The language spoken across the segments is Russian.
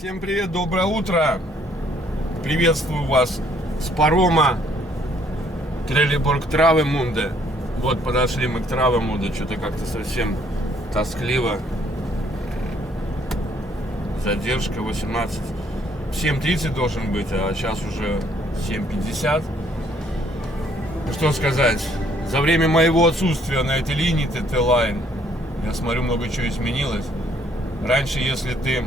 Всем привет, доброе утро. Приветствую вас с парома Трелеборг Травемунде. Вот подошли мы к Травемунде, что-то как-то совсем тоскливо. Задержка 18. 7:30 должен быть, а сейчас уже 7:50. Что сказать, за время моего отсутствия на этой линии ТТ-лайн, я смотрю, много чего изменилось. Раньше, если ты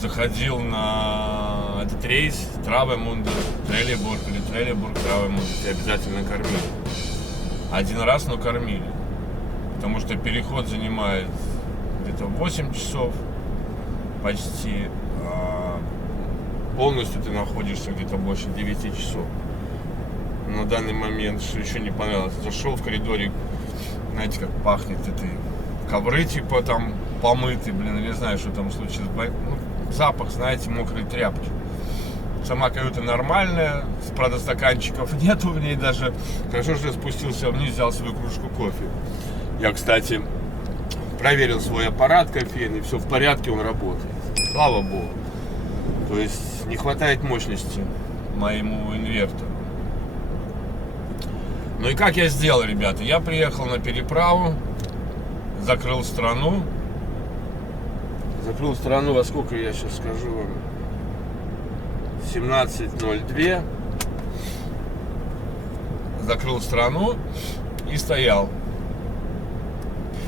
заходил на этот рейс Травемунде, Трелеборг или Трелеборг Травемунде, тебя обязательно кормили. Один раз, но кормили. Потому что переход занимает где-то 8 часов почти. Полностью ты находишься где-то больше 9 часов. На данный момент еще не понравилось. Зашел в коридоре, знаете, как пахнет этой ковры, типа там помыты, блин, я не знаю, что там случилось. Запах, знаете, мокрой тряпки. Сама каюта нормальная, правда, стаканчиков нету в ней даже. Хорошо, что я спустился вниз, взял свою кружку кофе. Я, кстати, проверил свой аппарат кофейный, все в порядке, он работает. Слава богу. То есть не хватает мощности моему инвертору. Ну и как я сделал, ребята? Я приехал на переправу, закрыл страну. Закрыл страну, во сколько я сейчас скажу вам? 17:02. Закрыл страну и стоял.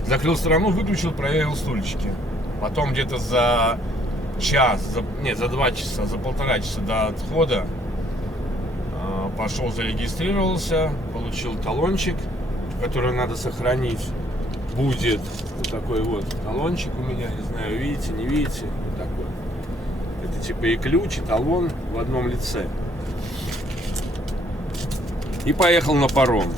Закрыл страну, выключил, проверил стульчики. Потом где-то за час, за 2 часа, за 1,5 часа до отхода пошел, зарегистрировался, получил талончик, который надо сохранить. Будет вот такой вот талончик у меня, не знаю, видите, не видите, вот такой. Это типа и ключ, и талон в одном лице. И поехал на паром.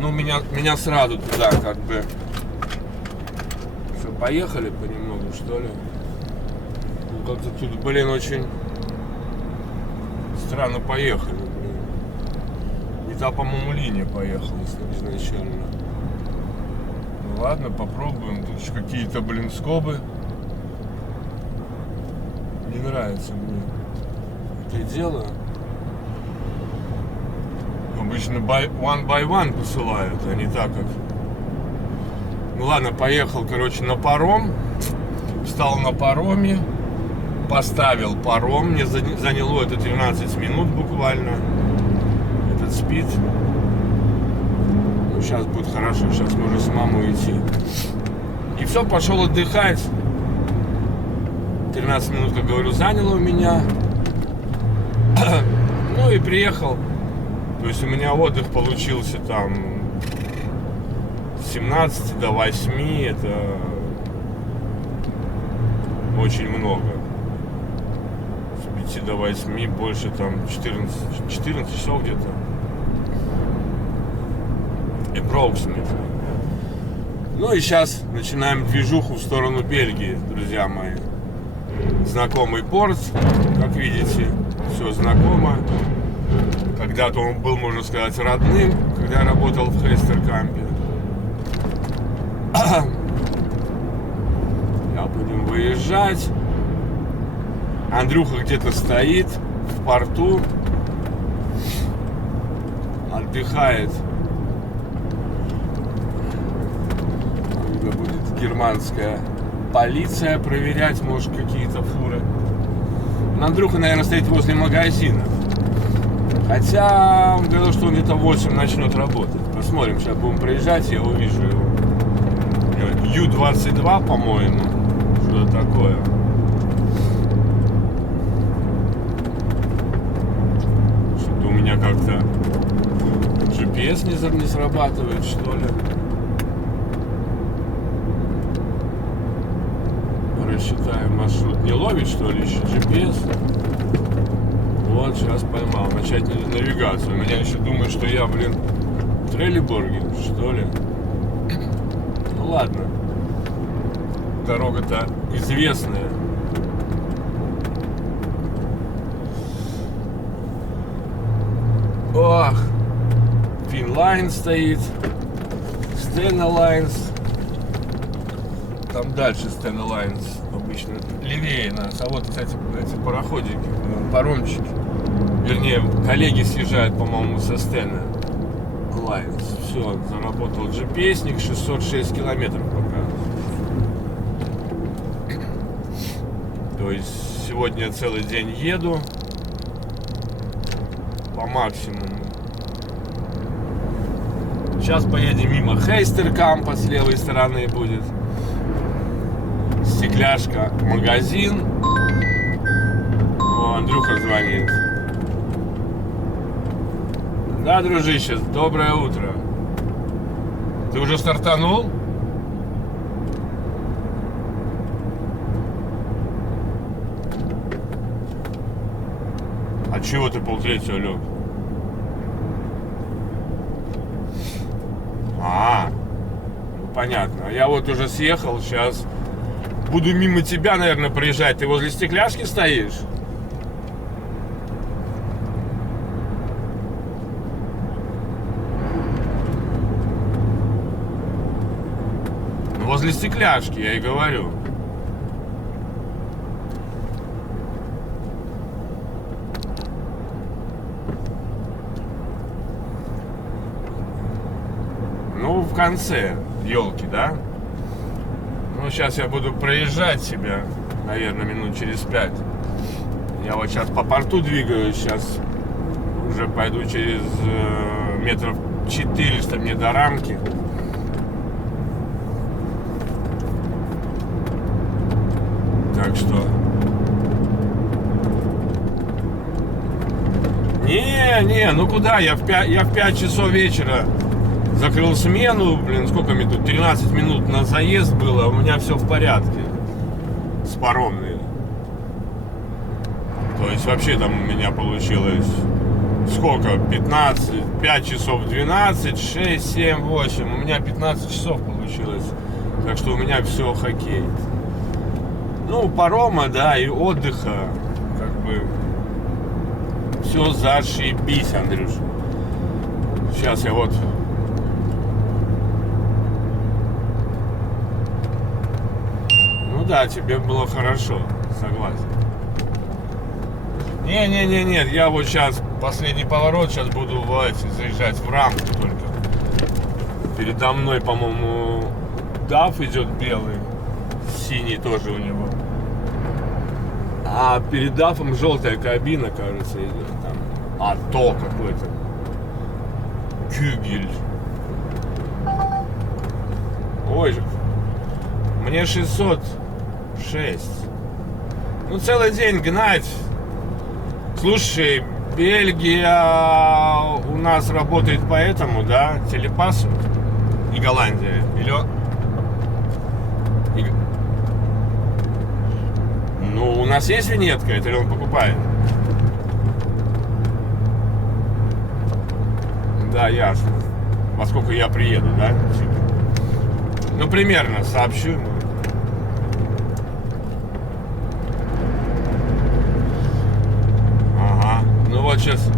Ну, меня сразу туда как бы... Что, поехали понемногу, что ли? Ну, как-то тут, блин, очень странно поехали, блин. Не та, по-моему, линия поехала изначально. Ну ладно, попробуем. Тут еще какие-то, блин, скобы. Не нравится мне это дело. Обычно one by one посылают, а не так как. Ну ладно, поехал, короче, на паром. Встал на пароме. Поставил паром. Мне заняло это 13 минут буквально. Этот спид. Ну, сейчас будет хорошо. Сейчас можно с мамой идти. И все, пошел отдыхать. 13 минут, как говорю, заняло у меня. Ну и приехал. То есть у меня отдых получился там с 17 до 8. Это очень много. С 5 до 8 больше там 14 часов где-то. Approximately. Ну и сейчас начинаем движуху в сторону Бельгии, друзья мои. Знакомый порт, как видите, все знакомо. Когда-то он был, можно сказать, родным, когда я работал в Хейстеркампе. Я будем выезжать. Андрюха где-то стоит в порту, отдыхает. Будет германская полиция проверять, может, какие-то фуры. Андрюха, наверное, стоит возле магазина. Хотя он говорил, что он где-то в 8 начнет работать. Посмотрим, сейчас будем проезжать, я увижу его. Ю-22, по-моему. Что-то такое. Что-то у меня как-то GPS не срабатывает, что ли. Рассчитаем маршрут. Не ловит, что ли, еще GPS? Вот, сейчас поймал. Начать навигацию. Меня еще думают, что я, блин, в Трелеборге, что ли. Ну ладно. Дорога-то известная. Ох. Финлайн стоит. Stena Lines. Там дальше Stena Alliance обычно левее нас. А вот, кстати, эти пароходики, паромчики. Вернее, коллеги съезжают, по-моему, со Stena Alliance. Все, заработал GPS-ник, 606 километров пока. То есть сегодня я целый день еду по максимуму. Сейчас поедем мимо Хейстеркампа, с левой стороны будет стекляшка, магазин. О, Андрюха звонит. Да, дружище, доброе утро. Ты уже стартанул? А чего ты полтретьего лег? Ну понятно. Я вот уже съехал, сейчас буду мимо тебя, наверное, проезжать. Ты возле стекляшки стоишь? Ну, возле стекляшки, я и говорю. Ну, в конце елки, да? Ну, сейчас я буду проезжать себя, наверное, минут через 5. Я вот сейчас по порту двигаюсь, сейчас уже пойду через метров 400 мне до рамки. Так что... Не, ну куда? Я в 5 часов вечера закрыл смену, блин, сколько мне тут, 13 минут на заезд было, у меня все в порядке с паромной. То есть вообще там у меня получилось сколько, 15, 5 часов 12, 6, 7, 8, у меня 15 часов получилось, так что у меня все хоккей. Ну, парома, да, и отдыха, как бы, все зашибись, Андрюш. Сейчас я вот... Ну да, тебе было хорошо, согласен. Нет, я вот сейчас последний поворот, сейчас буду заезжать в рамку только. Передо мной, по-моему, DAF идет белый, синий тоже у него. А перед DAF желтая кабина, кажется, идет там. АТО какой-то. Кюгель. Ой, мне 606. Ну, целый день гнать. Слушай, Бельгия у нас работает по этому, да, телепасу. И Голландия. Ну, у нас есть винетка, это ли он покупает? Да, ясно. Во сколько я приеду, да? Ну, примерно сообщу ему. Ага. Ну вот сейчас.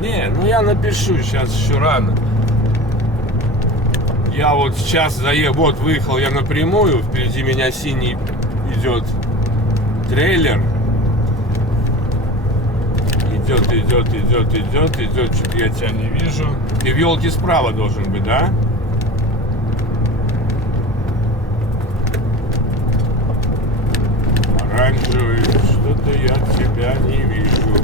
Не, ну я напишу, сейчас еще рано. Я вот сейчас вот выехал я напрямую, впереди меня синий идет трейлер. Идет, что-то я тебя не вижу. Ты в елке справа должен быть, да? Оранжевый, что-то я тебя не вижу.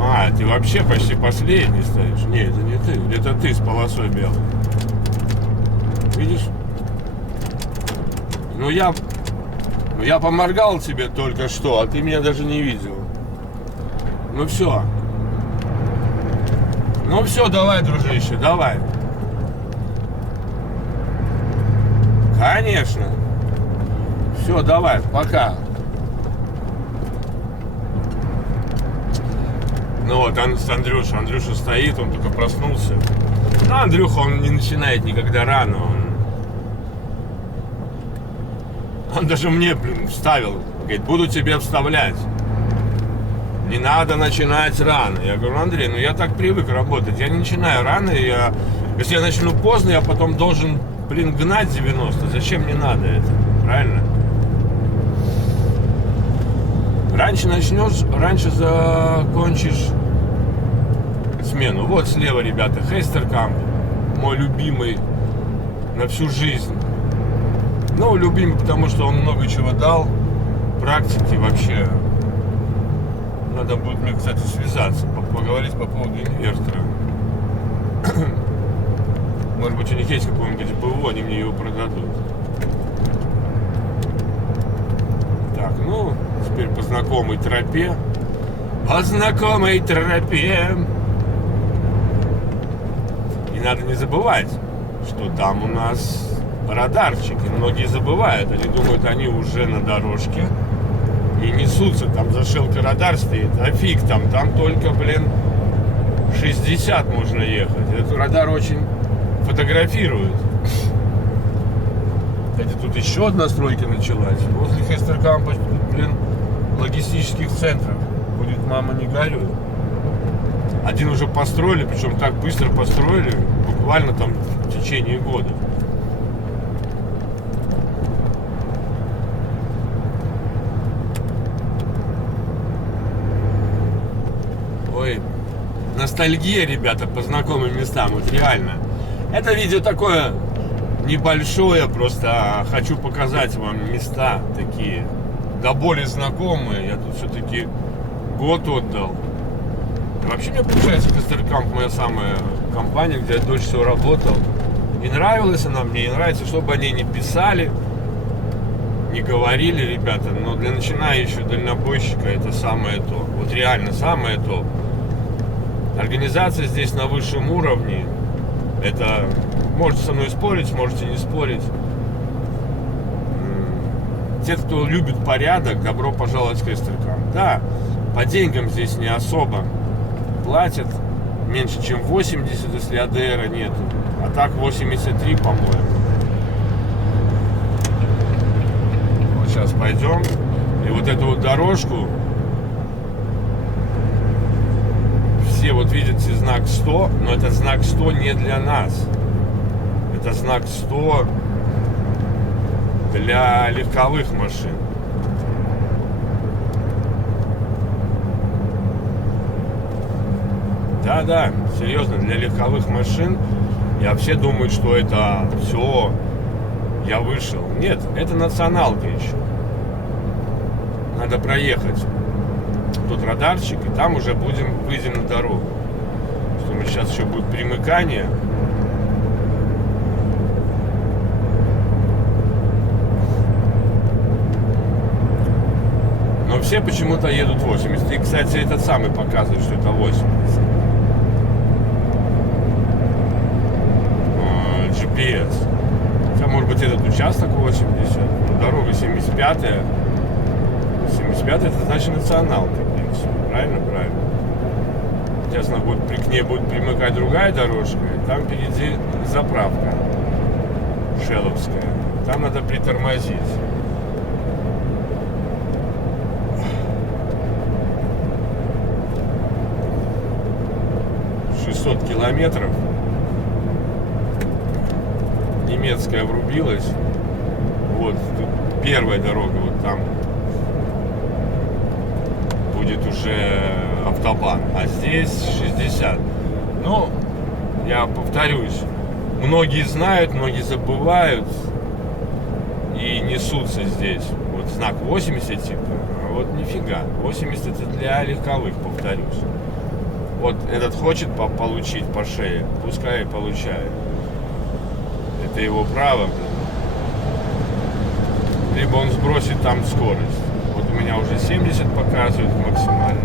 А, ты вообще почти последний стоишь. Не, это не ты. Это ты с полосой белой. Видишь? Ну я поморгал тебе только что, а ты меня даже не видел. Ну все. Ну все, давай, дружище, давай. Конечно. Все, давай, пока. Ну вот, Андрюша стоит, он только проснулся. Ну, Андрюха, он не начинает никогда рано. Он даже мне, блин, вставил. Говорит, буду тебе вставлять. Не надо начинать рано. Я говорю, Андрей, ну я так привык работать. Я не начинаю рано. Если я начну поздно, я потом должен, гнать 90. Зачем мне надо это? Правильно? Раньше начнешь, раньше закончишь смену. Вот слева, ребята, Хестеркамп. Мой любимый на всю жизнь. Ну, любимый, потому что он много чего дал. Практики вообще. Надо будет мне, кстати, связаться, поговорить по поводу инвертора. Может быть, у них есть какой-нибудь БУ, они мне его продадут. Так, ну, теперь по знакомой тропе. По знакомой тропе. И надо не забывать, что там у нас радарчик. И многие забывают. Они думают, они уже на дорожке. И несутся, там зашелка радар стоит. А фиг там только, 60 можно ехать. Этот радар очень фотографирует. Кстати, тут еще одна стройка началась. Возле Хестеркампа, логистических центров. Будет мама не горюй. Один уже построили, причем так быстро построили, буквально там в течение года. Ой, ностальгия, ребята, по знакомым местам, вот реально. Это видео такое небольшое, просто хочу показать вам места такие, да более знакомые. Я тут все-таки год отдал. Вообще мне получается Хестеркамп моя самая компания, где я дольше всего работал. И нравилась она мне, и нравится, чтобы они не писали, не говорили, ребята, но для начинающего дальнобойщика это самое то. Вот реально самое то. Организация здесь на высшем уровне. Это можете со мной спорить, можете не спорить. Те, кто любит порядок, добро пожаловать в Хестеркамп. Да, по деньгам здесь не особо платят. Меньше, чем 80, если АДРа нету. А так 83, по-моему. Вот сейчас пойдем. И вот эту вот дорожку. Все вот видите знак 100, но это знак 100 не для нас. Это знак 100 для легковых машин. Да, серьезно, для легковых машин. Я все думают, что это все, я вышел. Нет, это националка еще. Надо проехать тут радарчик, и там уже выйдем на дорогу. Что мы сейчас еще будет примыкание. Но все почему-то едут 80. И, кстати, этот самый показывает, что это 80. GPS. Хотя, может быть, этот участок 80. Но дорога 75-я. 75-я, это значит националка, в принципе. Правильно? Правильно. Сейчас она будет, к ней будет примыкать другая дорожка. И там впереди заправка шелловская. Там надо притормозить. 600 километров. Немецкая врубилась. Вот тут первая дорога, вот там будет уже автобан, а здесь 60. Ну, я повторюсь, многие знают, многие забывают и несутся здесь. Вот знак 80 типа, а вот нифига. 80 это для легковых, повторюсь. Вот этот хочет получить по шее, пускай и получает. Это его право. Либо он сбросит там скорость. Вот у меня уже 70 показывает максимально.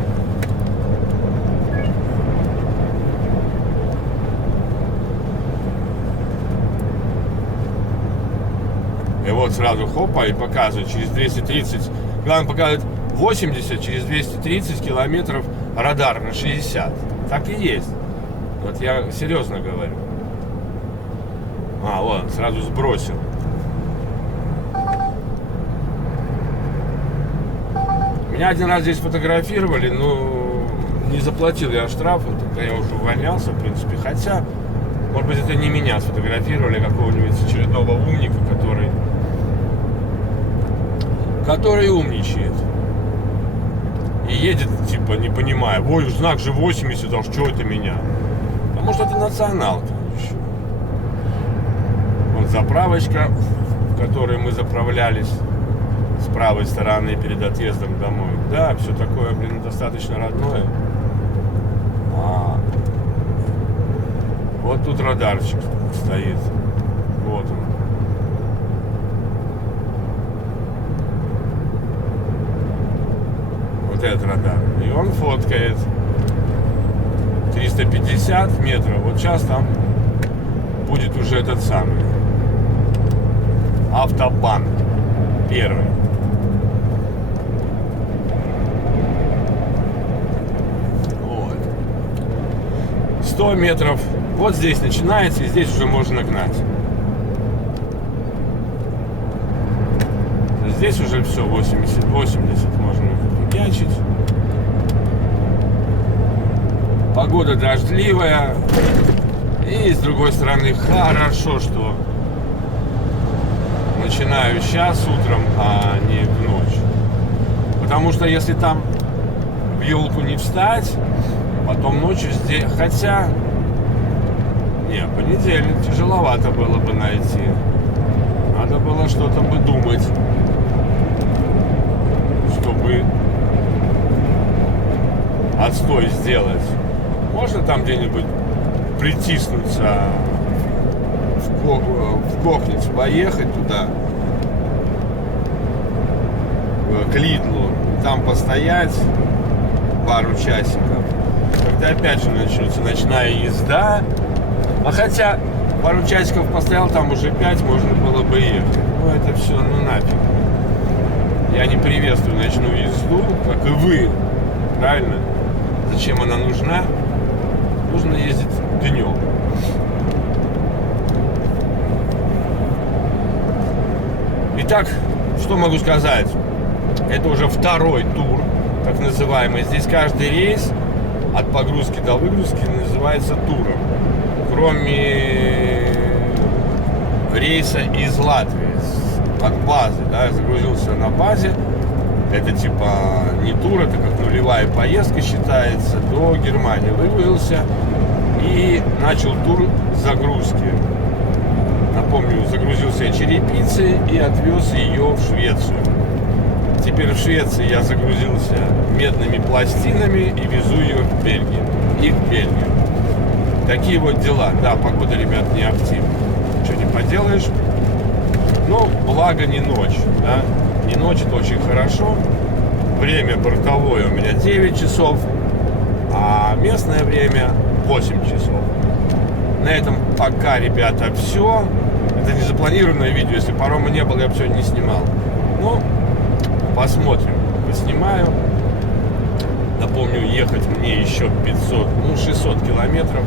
И вот сразу хопа и показывает через 230. Главное показывает 80, через 230 километров радар на 60. Так и есть. Вот я серьезно говорю. А, вот, сразу сбросил. Меня один раз здесь фотографировали, но не заплатил я штраф, тогда я уже увольнялся, в принципе. Хотя, может быть, это не меня сфотографировали, а какого-нибудь очередного умника, который умничает. И едет, типа, не понимая, ой, знак же 80, а что это меня? А может, это национал-то еще. Вот заправочка, в которой мы заправлялись с правой стороны перед отъездом домой. Да, все такое, блин, достаточно родное. Вот тут радарчик стоит. Вот он. Вот этот радар. И он фоткает 350 метров. Вот сейчас там будет уже этот самый автобан первый. Вот. 100 метров. Вот здесь начинается, и здесь уже можно гнать. Здесь уже все 80 можно фигачить. Погода дождливая. И с другой стороны хорошо, что начинаю сейчас утром, а не в ночь. Потому что если там в елку не встать, потом ночью здесь... Хотя... Не, понедельник тяжеловато было бы найти. Надо было что-то бы думать, чтобы отстой сделать. Можно там где-нибудь притиснуться в Кохниц, поехать туда, к Лидлу, там постоять пару часиков. Когда опять же начнется ночная езда. А хотя пару часиков постоял, там уже 5, можно было бы ехать. Ну это все, ну нафиг. Я не приветствую ночную езду, как и вы. Правильно? Зачем она нужна? Нужно ездить днем. Итак, что могу сказать? Это уже второй тур, так называемый. Здесь каждый рейс от погрузки до выгрузки называется туром. Кроме рейса из Латвии, от базы, да, я загрузился на базе. Это типа не тур, это как нулевая поездка считается, до Германии. Выгрузился и начал тур загрузки. Напомню, загрузился я черепицей и отвез ее в Швецию. Теперь в Швеции я загрузился медными пластинами и везу ее в Бельгию. И в Бельгию. Такие вот дела. Да, погода, ребят, не активна. Что не поделаешь. Но благо не ночь. Да? Не ночь, это очень хорошо. Время бортовое у меня 9 часов, а местное время 8 часов. На этом пока, ребята, все. Это не запланированное видео. Если парома не было, я бы сегодня не снимал. Ну, посмотрим. Поснимаю. Напомню, ехать мне еще 600 километров.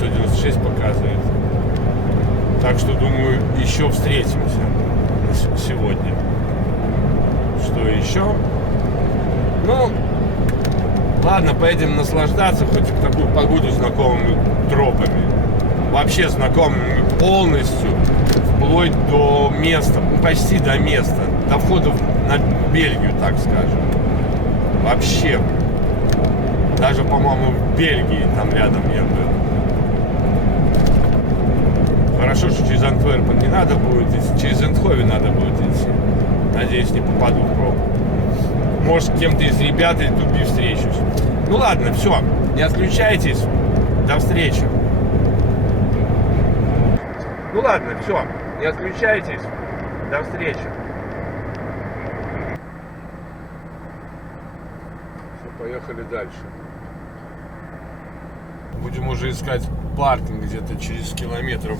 596 показывает. Так что, думаю, еще встретимся сегодня. Что еще? Ну, ладно, поедем наслаждаться хоть в такую погоду знакомыми тропами. Вообще знакомыми полностью, вплоть до места, почти до места, до входа на Бельгию, так скажем. Вообще. Даже, по-моему, в Бельгии там рядом я был. Хорошо, что через Антверпен не надо будет идти, через Эндховен надо будет идти. Надеюсь, не попаду в пробку. Может, с кем-то из ребят или тут встречусь. Ну ладно, все, не отключайтесь. До встречи. Ну ладно, все, не отключайтесь. До встречи. Все, поехали дальше. Будем уже искать паркинг где-то через километров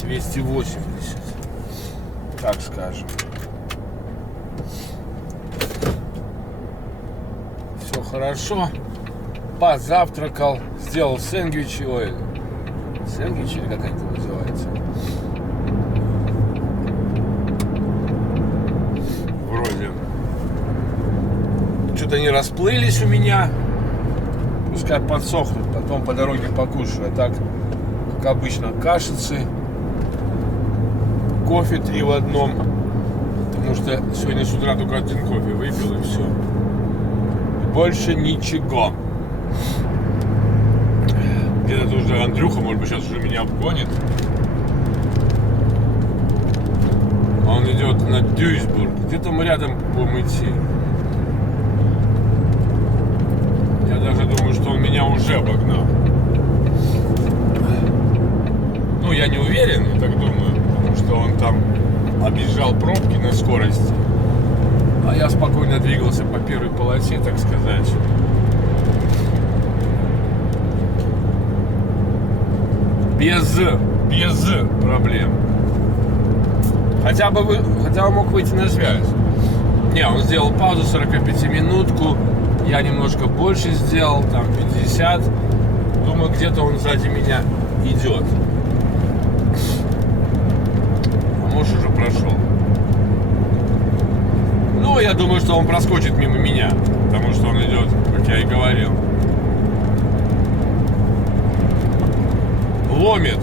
280. Так скажем. Все хорошо. Позавтракал, сделал сэндвичи. Ой, сэндвич или как это называется? Вроде. что-то они расплылись у меня. Пускай подсохнут, потом по дороге покушаю. А так, как обычно, кашицы, кофе 3 в одном. Потому что сегодня с утра только 1 кофе выпил и все. Больше ничего. Где-то уже Андрюха, может быть, сейчас уже меня обгонит. Он идет на Дюйсбург. Где-то мы рядом будем идти. Я даже думаю, что он меня уже обогнал. Ну, я не уверен, я так думаю. Потому что он там объезжал пробки на скорости. А я спокойно двигался по первой полосе, так сказать. Без проблем. Хотя он мог выйти на связь. Не, он сделал паузу 45-минутку. Я немножко больше сделал, там 50. Думаю, где-то он сзади меня идет. А может уже прошел. Ну, я думаю, что он проскочит мимо меня. Потому что он идет, как я и говорил. Ломит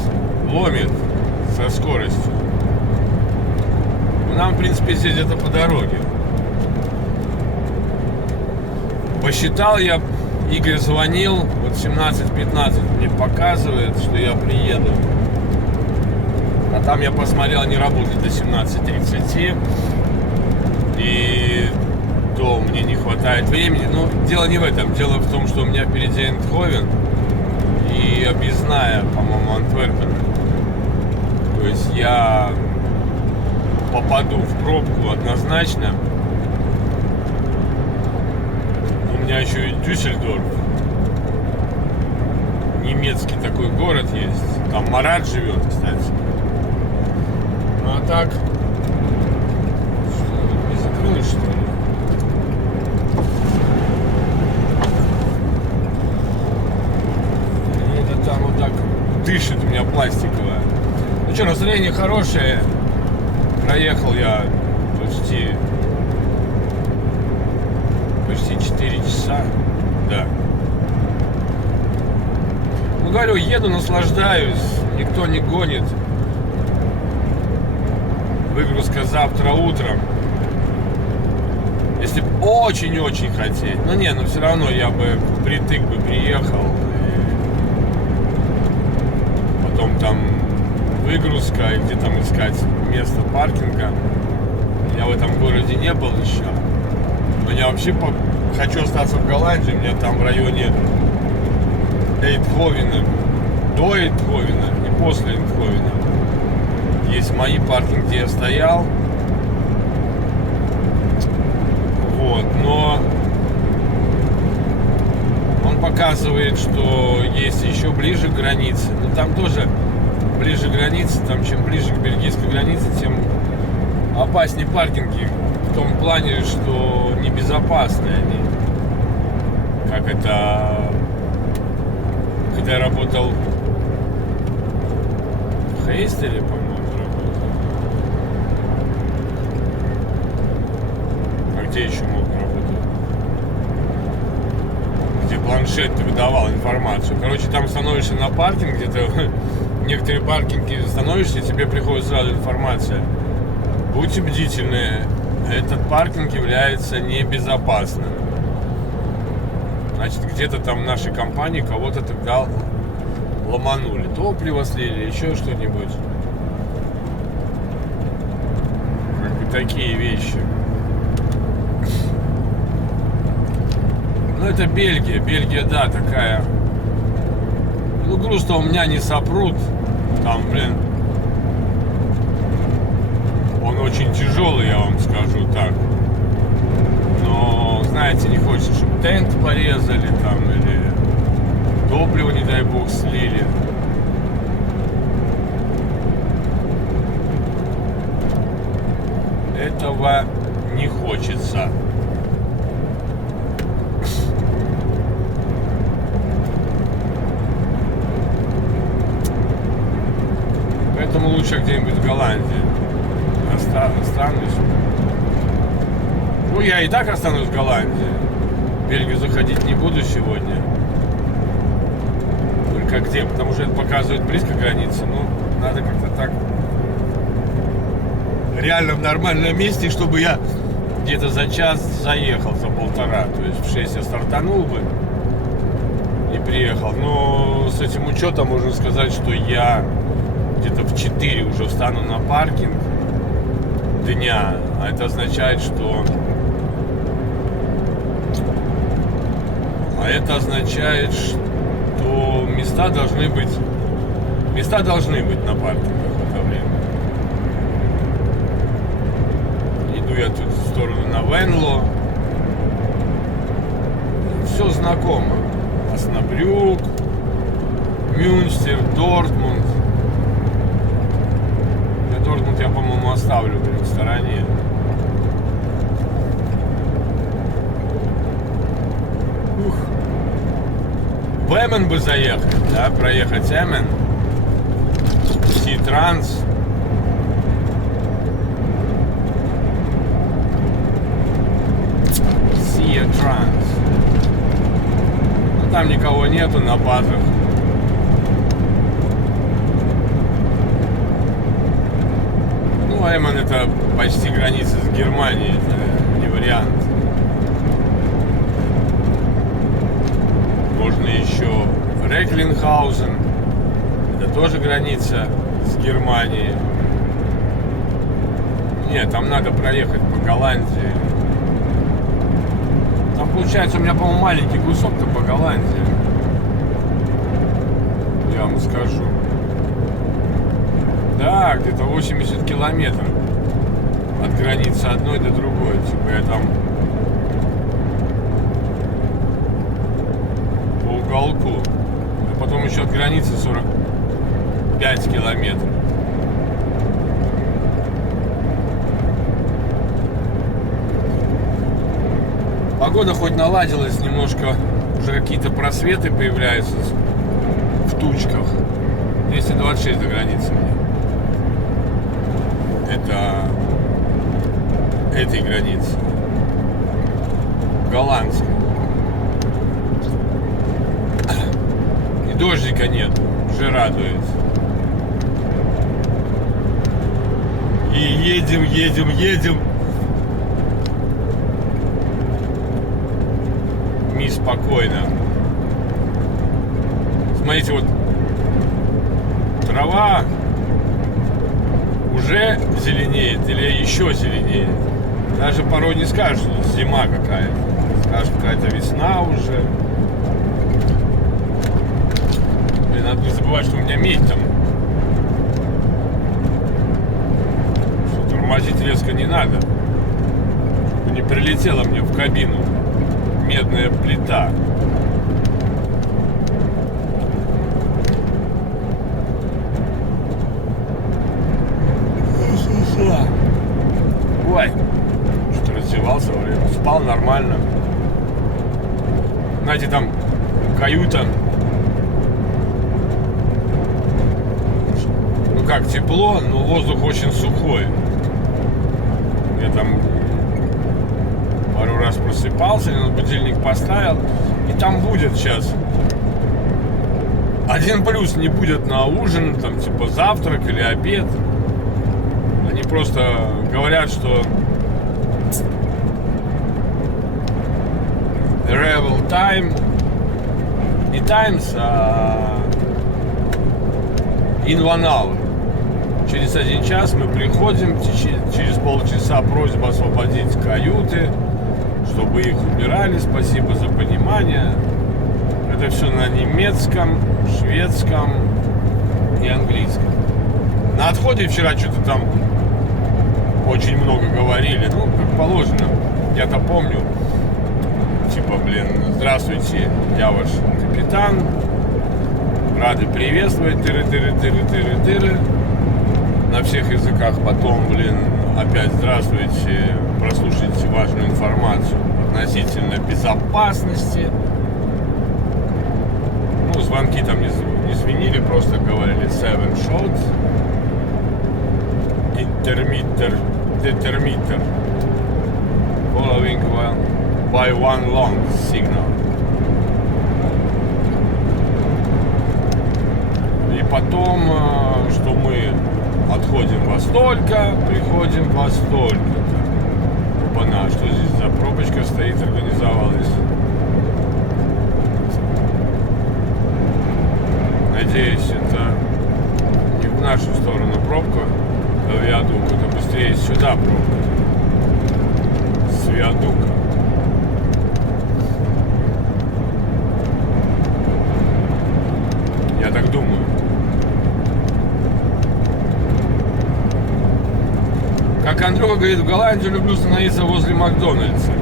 со скоростью. Нам, в принципе, здесь где-то по дороге. Посчитал я, Игорь звонил, вот 17:15 мне показывает, что я приеду. А там я посмотрел, они работают до 17:30. И то мне не хватает времени. Но дело не в этом. Дело в том, что у меня впереди Эндховен и объездная, по-моему, Антверпен. То есть я попаду в пробку однозначно. У меня еще и Дюссельдорф. Немецкий такой город есть. Там Марат живет, кстати. Ну а так... Что, не закрылось, что ли? Это там вот так дышит у меня пластиковая. Ну что, настроение хорошее. Проехал я почти 4 часа. Да. Ну, говорю, еду, наслаждаюсь. Никто не гонит. Выгрузка завтра утром. Если бы очень-очень хотеть. Ну, не, но все равно я бы впритык бы приехал. И потом там выгрузка, и где там искать место паркинга. Я в этом городе не был еще. Но я вообще хочу остаться в Голландии. У меня там в районе Эйндховена, до Эйндховена и после Эйндховена есть мои паркинги, где я стоял. Вот, но он показывает, что есть еще ближе к границе. Но там тоже ближе к границе, там чем ближе к бельгийской границе, тем опаснее паркинги. В том плане, что небезопасны они. Как это... Когда я работал в Хейстере, по-моему, работал. А где еще мог работать? Где планшет выдавал информацию. Короче, там становишься на паркинг, где-то некоторые паркинги становишься, и тебе приходит сразу информация. Будьте бдительны, этот паркинг является небезопасным. Значит, где-то там в нашей компании кого-то тогда ломанули. Топливо слили, еще что-нибудь. Как бы такие вещи. Ну, это Бельгия. Бельгия, да, такая. Ну, груз-то у меня не сопрут. Там, блин, он очень тяжелый, я вам скажу так. Но, знаете, не хочется, чтобы тент порезали там, или топливо, не дай бог, слили. Этого не хочется. Поэтому лучше где-нибудь в Голландии останусь. Ну, я и так останусь в Голландии. Бельгию заходить не буду сегодня. Только где? Потому что это показывает близко границы. Ну, надо как-то так реально в нормальном месте, чтобы я где-то за час заехал, за полтора. То есть в 6 я стартанул бы и приехал. Но с этим учетом можно сказать, что я где-то в 4 уже встану на паркинг дня. А это означает, что... что места должны быть на паркингах в это время. Иду я тут в сторону на Венло. Все знакомо. Оснабрюк, Мюнстер, Дортмунд. Дортмунд я, по-моему, оставлю в стороне. Ух. В Эммен бы заехать, да, проехать Эммен. Си-Транс. Си-Транс. Но там никого нету на базах. Ну, Эммен это почти граница с Германией, это не вариант. Можно еще Реклинхаузен, это тоже граница с Германией. Нет, там надо проехать по Голландии. Там получается у меня, по-моему, маленький кусок-то по Голландии. Я вам скажу. Да, где-то 80 километров от границы одной до другой. Типа я там по уголку. А потом еще от границы 45 километров. Погода хоть наладилась немножко, уже какие-то просветы появляются в тучках. 226 до границы мне. Это этой границы. Голландской. И дождика нет, уже радует. И едем. Спокойно. Смотрите, вот трава уже зеленеет или еще зеленеет. Даже порой не скажешь, что зима какая-то. Скажешь, какая-то весна уже. Блин, надо не забывать, что у меня медь там. Что тормозить резко не надо. Чтобы не прилетело мне в кабину медная плита. Ой, что раздевался, спал нормально. Знаете, там каюта. Ну как, тепло, но воздух очень сухой. Я там пару раз просыпался, будильник поставил, и там будет сейчас один плюс, не будет на ужин, там типа завтрак или обед. Они просто говорят, что arrival time, не times, а in 1 hour. Через 1 час мы приходим, через полчаса просьба освободить каюты, чтобы их убирали. Спасибо за понимание. Это все на немецком, шведском и английском. На отходе вчера что-то там очень много говорили. Ну, как положено. Я-то помню. Типа, блин, здравствуйте, я ваш капитан. Рады приветствовать. Тыры-тыры-тыры-тыры-тыры. На всех языках. Потом, блин, опять здравствуйте. Прослушайте важную информацию относительно безопасности. Ну, звонки там не звенили, просто говорили 7 shots. Determitter. Following by one long signal. И потом, что мы отходим во столько, приходим во столько-то. Опа-на, что здесь за пробочка стоит, организовалась? Надеюсь, это не в нашу сторону пробка до виадука, то быстрее сюда пробка. С виадука. Я так думаю. Как Андрюха говорит, в Голландии люблю становиться возле Макдональдса.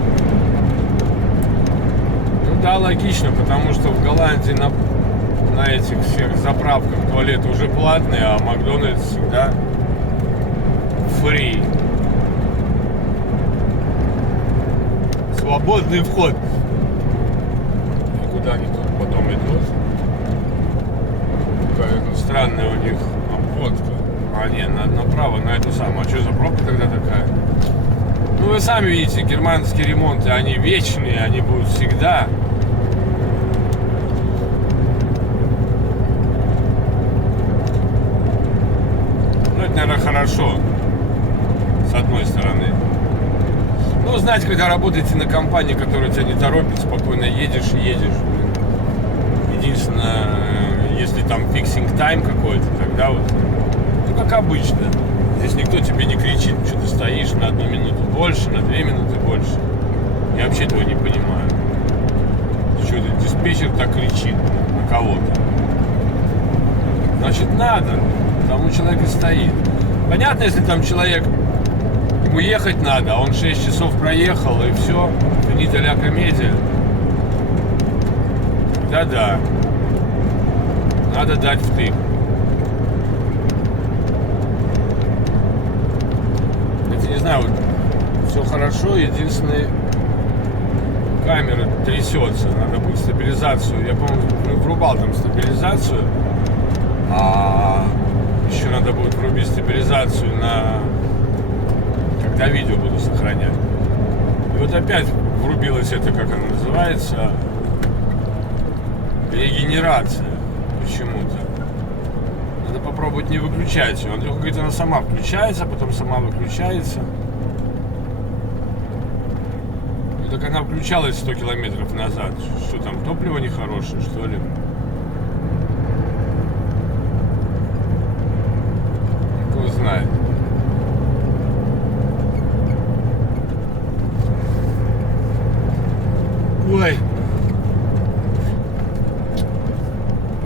Ну да, логично, потому что в Голландии на этих всех заправках туалеты уже платные, а Макдональдс всегда фри. Свободный вход. И куда они тут потом идут? Какая-то странная у них обводка. А нет, направо, на эту самую. А что за пробка тогда такая? Ну вы сами видите, германские ремонты, они вечные, они будут всегда. Ну это, наверное, хорошо. С одной стороны. Ну, знаете, когда работаете на компании, которая тебя не торопит, спокойно едешь и едешь. Единственное, если там фиксинг тайм какой-то, тогда вот, ну, как обычно. Здесь никто тебе не кричит, что ты стоишь на 1 минуту больше, на 2 минуты больше. Я вообще этого не понимаю. Что это диспетчер так кричит на кого-то? Значит, надо. Там у человека стоит. Понятно, если там человек, ему ехать надо, а он 6 часов проехал, и все, финита ля комедия. Да-да. Надо дать втык. Это не знаю, вот, все хорошо, единственное, камера трясется, надо будет стабилизацию. Я, по-моему, врубал там стабилизацию, а еще надо будет врубить стабилизацию когда видео буду сохранять. И вот опять врубилась это, как она называется, регенерация почему-то. Надо попробовать не выключать ее. Андрюха говорит, она сама включается, потом сама выключается. Ну так она включалась 100 километров назад. Что там, топливо нехорошее, что ли? Кто знает. Ой.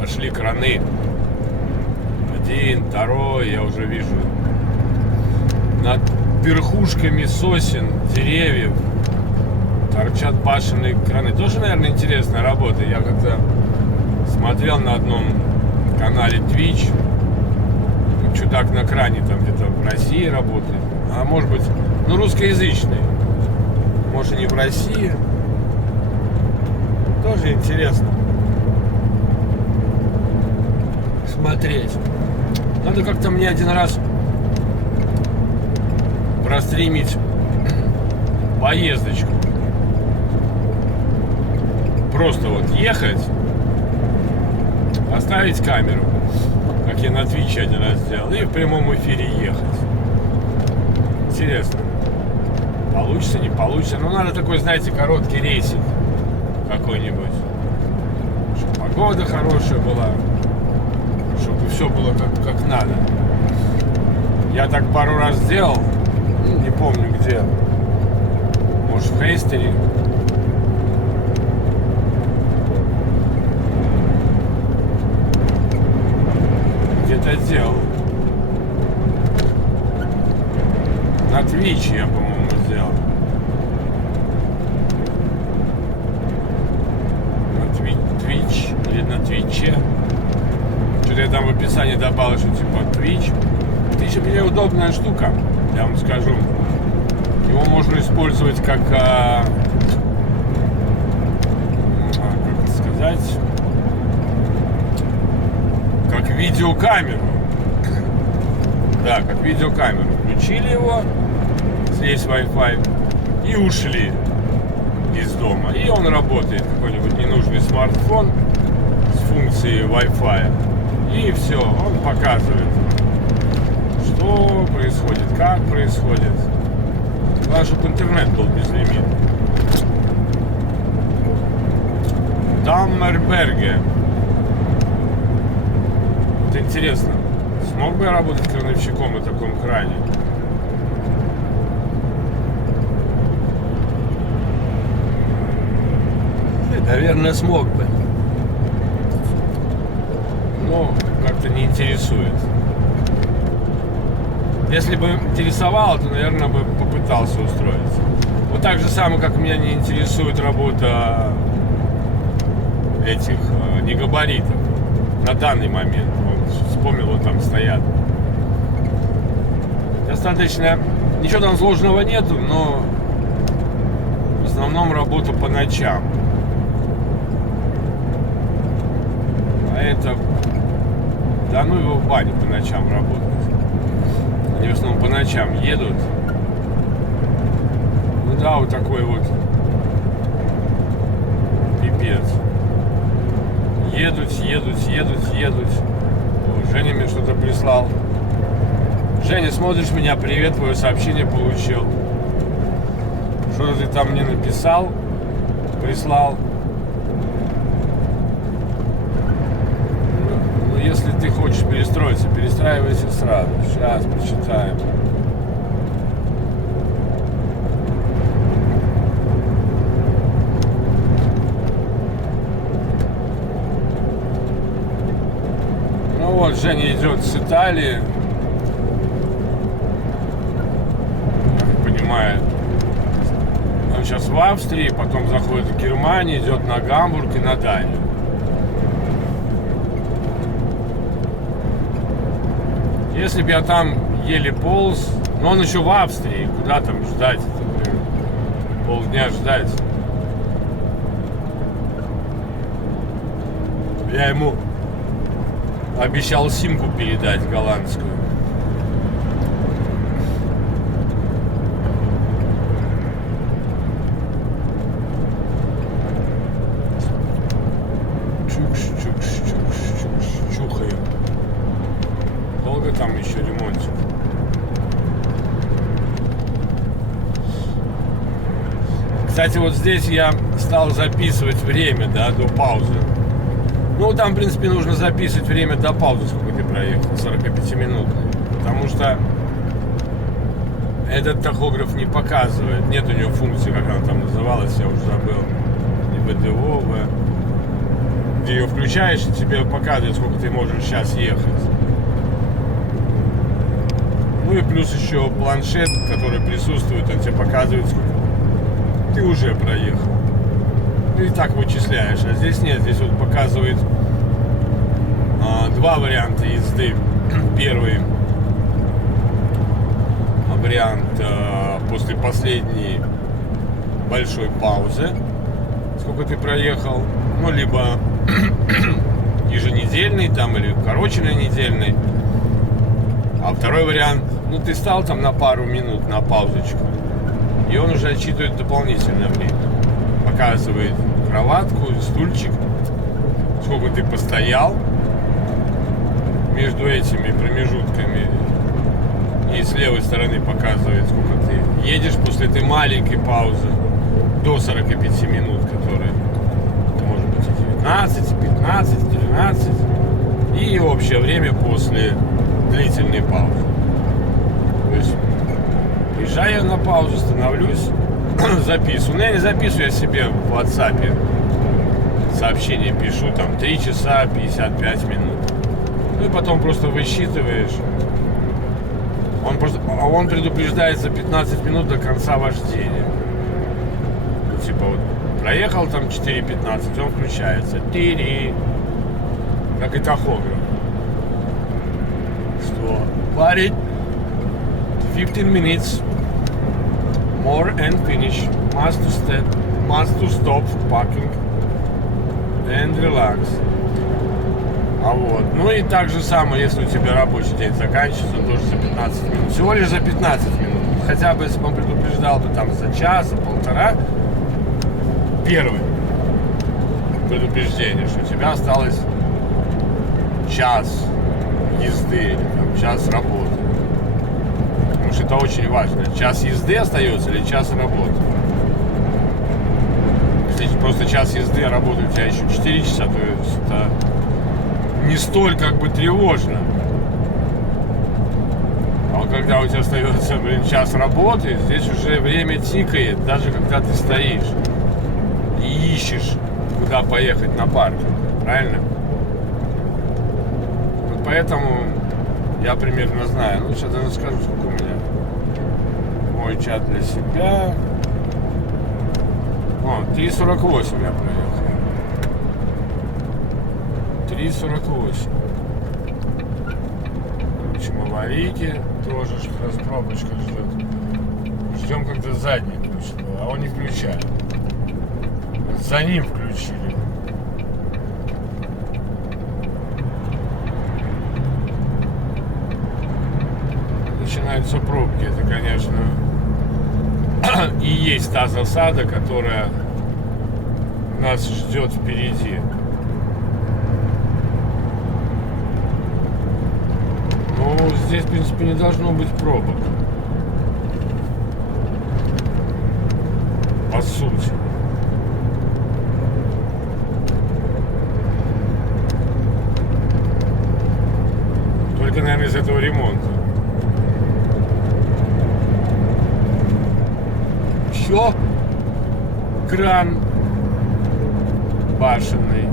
Пошли краны. 1, 2, я уже вижу. Над верхушками сосен, деревьев торчат башенные краны. Тоже, наверное, интересная работа. Я как-то смотрел на одном канале Twitch. Чудак на кране там где-то в России работает. А может быть, ну, русскоязычный. Может, и не в России. Тоже интересно смотреть. Надо как-то мне один раз простримить поездочку. Просто вот ехать, оставить камеру, как я на Твиче один раз сделал, и в прямом эфире ехать. Интересно. Получится, не получится. Но надо такой, знаете, короткий рейсик какой-нибудь. Чтобы погода хорошая была. Чтобы все было как надо. Я так пару раз сделал. Не помню где. Может, в Хейстере. Где-то делал. На Твиче я, по-моему, сделал. На Твич или на Твиче. Что-то я там в описании добавил, что типа Twitch. Twitch мне удобная штука, я вам скажу. Его можно использовать как, как это сказать, как видеокамеру. Да, как видеокамеру. Включили его, здесь Wi-Fi, и ушли. из дома. И он работает, какой-нибудь ненужный смартфон с функцией Wi-Fi. И все, он показывает, что происходит, как происходит. Главное, чтобы интернет был безлимитный. Даммерберге. Вот интересно, смог бы я работать крановщиком на таком кране? Наверное, смог бы. Но как-то не интересует. Если бы интересовало, то, наверное, бы попытался устроиться. Вот так же самое, как меня не интересует работа этих негабаритов на данный момент. Вот, вспомнил, вот там стоят. Достаточно... Ничего там сложного нету, но в основном работа по ночам. А это... Да ну его в баню по ночам работать. Они в основном по ночам едут. Ну да, вот такой вот пипец. Едут. О, Женя мне что-то прислал. Женя, смотришь меня? Привет, твое сообщение получил. Что-то ты там мне написал, прислал. Ну, если ты хочешь перестроиться, перестраивайся сразу. Сейчас прочитаем. Ну вот, Женя идет с Италии. Он сейчас в Австрии, потом заходит в Германию, идет на Гамбург и на Данию. Если бы я там еле полз, но он еще в Австрии, куда там ждать? Полдня ждать. Я ему обещал симку передать голландскую. Чухаем. Долго там еще ремонтик? Кстати, вот здесь я стал записывать время, да, до паузы. Ну, там, в принципе, нужно записывать время до паузы, сколько ты проехал, 45-минутный. Потому что этот тахограф не показывает. Нет у него функции, как она там называлась, я уже забыл. Не ВДО, Ты ее включаешь, и тебе показывает, сколько ты можешь сейчас ехать. Ну и плюс еще планшет, который присутствует, он тебе показывает, сколько ты уже проехал. Ну и так вычисляешь. А здесь нет, здесь вот показывает два варианта езды. Первый вариант после последней большой паузы, сколько ты проехал. Ну, либо еженедельный там, или укороченный недельный. А второй вариант, ну ты стал там на пару минут на паузочку, и он уже отсчитывает дополнительное время. Показывает кроватку, стульчик, сколько ты постоял между этими промежутками. И с левой стороны показывает, сколько ты едешь после этой маленькой паузы до 45 минут, которые может быть 19, 15, 13. И общее время после длительной паузы. То есть приезжаю на паузу, становлюсь, записываю. Ну, я не записываю, я себе в WhatsApp сообщение пишу, там 3 часа 55 минут. Ну и потом просто высчитываешь. Он предупреждает за 15 минут до конца вождения. Ну, типа вот проехал там 4:15, он включается. Тири. Как и тахограф. Что? Парень. 15 minutes. More and finish. Must to stop parking and relax. А вот. Ну и так же самое, если у тебя рабочий день заканчивается, он тоже за 15 минут. Всего лишь за 15 минут. Хотя бы, если бы он предупреждал бы там за час, за полтора, первый предупреждение, что у тебя осталось час езды или там, час работы. Потому что это очень важно. Час езды остается или час работы? Если просто час езды, а работа у тебя еще 4 часа, то есть это не столь как бы тревожно. А вот когда у тебя остается, час работы, здесь уже время тикает, даже когда ты стоишь и ищешь, куда поехать на паркинг. Правильно? Вот поэтому я примерно знаю. Ну, сейчас даже скажу, сколько у меня. Мой чат для себя. О, 3:48 я проехал. 3:48. Включим аварийки. Тоже раз пробочка ждет. Ждем, когда задний включит, а он не включает. За ним включили. Начинаются пробки. Это, конечно, и есть та засада, которая нас ждет впереди. Ну, здесь, в принципе, не должно быть пробок. По сути. Только, наверное, из этого ремонта. Еще кран башенный,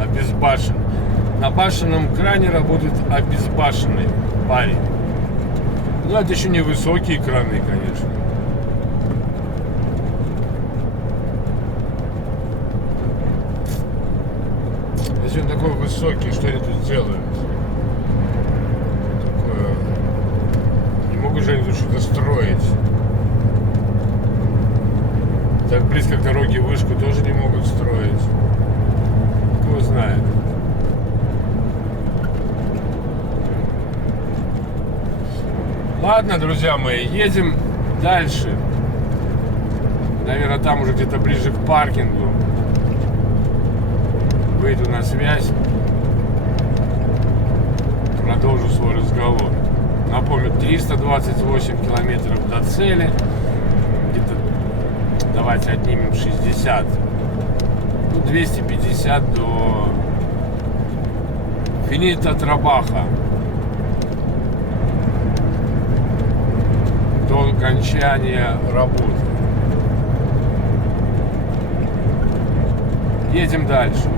обезбашенный. На башенном кране работает обезбашенный парень. Ну, это еще не высокие краны, конечно. Если он такой высокий, что они тут делают? Такое... Не могут же они тут что-то строить. Так близко к дороге вышку тоже не могут строить. Кто знает. Ладно, друзья мои, едем дальше. Наверное, там уже где-то ближе к паркингу. Выйду на связь. Продолжу свой разговор. Напомню, 328 километров до цели. Где-то давайте отнимем 60. Ну, 250 до Финита Трабаха. До окончания работы. Едем дальше.